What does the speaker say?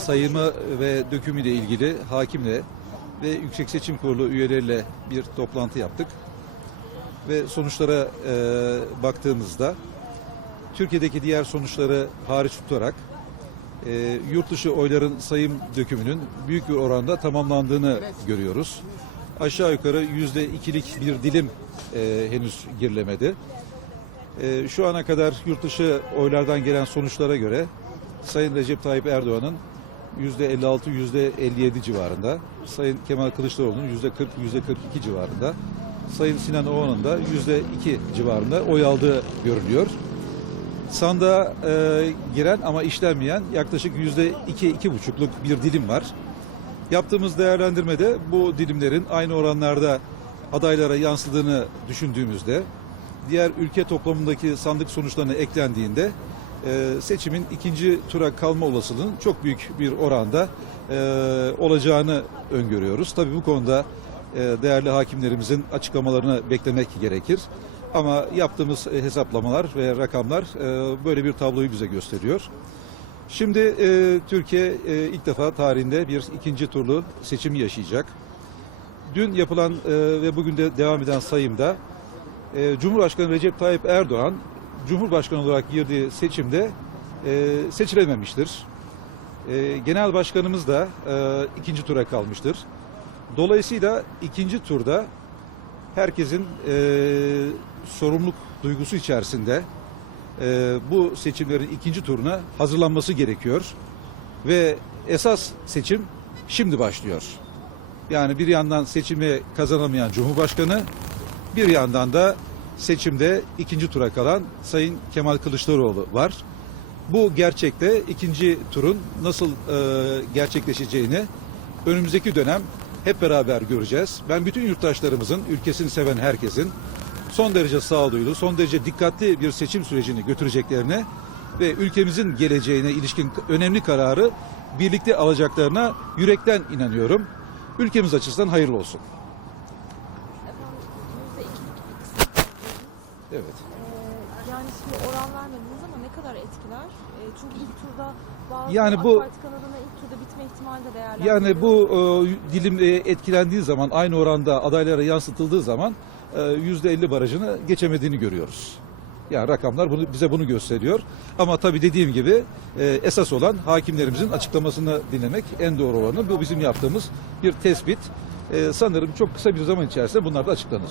sayımı ve dökümüyle ilgili hakimle ve Yüksek Seçim Kurulu üyeleriyle bir toplantı yaptık. Ve sonuçlara e, baktığımızda Türkiye'deki diğer sonuçları hariç tutarak e, yurt dışı oyların sayım dökümünün büyük bir oranda tamamlandığını görüyoruz. Aşağı yukarı yüzde ikilik bir dilim e, henüz girilemedi. E, şu ana kadar yurt dışı oylardan gelen sonuçlara göre Sayın Recep Tayyip Erdoğan'ın yüzde 56, yüzde 57 civarında, Sayın Kemal Kılıçdaroğlu'nun yüzde 40, yüzde 42 civarında, Sayın Sinan Oğan'ın da yüzde 2 civarında oy aldığı görülüyor. Sandığa e, giren ama işlenmeyen yaklaşık yüzde iki, iki buçukluk bir dilim var. Yaptığımız değerlendirmede bu dilimlerin aynı oranlarda adaylara yansıdığını düşündüğümüzde diğer ülke toplamındaki sandık sonuçlarına eklendiğinde e, seçimin ikinci tura kalma olasılığının çok büyük bir oranda e, olacağını öngörüyoruz. Tabii bu konuda e, değerli hakimlerimizin açıklamalarını beklemek gerekir. Ama yaptığımız e, hesaplamalar ve rakamlar böyle bir tabloyu bize gösteriyor. Şimdi Türkiye ilk defa tarihinde bir ikinci turlu seçim yaşayacak. Dün yapılan ve bugün de devam eden sayımda Cumhurbaşkanı Recep Tayyip Erdoğan Cumhurbaşkanı olarak girdiği seçimde e, seçilememiştir. E, Genel Başkanımız da e, ikinci tura kalmıştır. Dolayısıyla ikinci turda herkesin e, sorumluluk duygusu içerisinde e, bu seçimlerin ikinci turuna hazırlanması gerekiyor. Ve esas seçim şimdi başlıyor. Yani bir yandan seçimi kazanamayan Cumhurbaşkanı, bir yandan da seçimde ikinci tura kalan Sayın Kemal Kılıçdaroğlu var. Bu gerçekte ikinci turun nasıl e, gerçekleşeceğini önümüzdeki dönem hep beraber göreceğiz. Ben bütün yurttaşlarımızın, ülkesini seven herkesin son derece sağduyulu, son derece dikkatli bir seçim sürecini götüreceklerine ve ülkemizin geleceğine ilişkin önemli kararı birlikte alacaklarına yürekten inanıyorum. Ülkemiz açısından hayırlı olsun. Efendim yüzde ikilik bir kısım. Evet. Ee, yani şimdi oran vermediniz ama ne kadar etkiler? Ee, çünkü ilk turda bazı Yani AK bu- Parti kanadına ilk turda bitme ihtimali de değerlendiriyor. Yani bu e, dilim e, etkilendiği zaman aynı oranda adaylara yansıtıldığı zaman e, yüzde 50 barajını geçemediğini görüyoruz. Yani rakamlar bunu, bize bunu gösteriyor. Ama tabii dediğim gibi e, esas olan hakimlerimizin açıklamasını dinlemek en doğru olanı. Bu bizim yaptığımız bir tespit. E, sanırım çok kısa bir zaman içerisinde bunlar da açıklanır.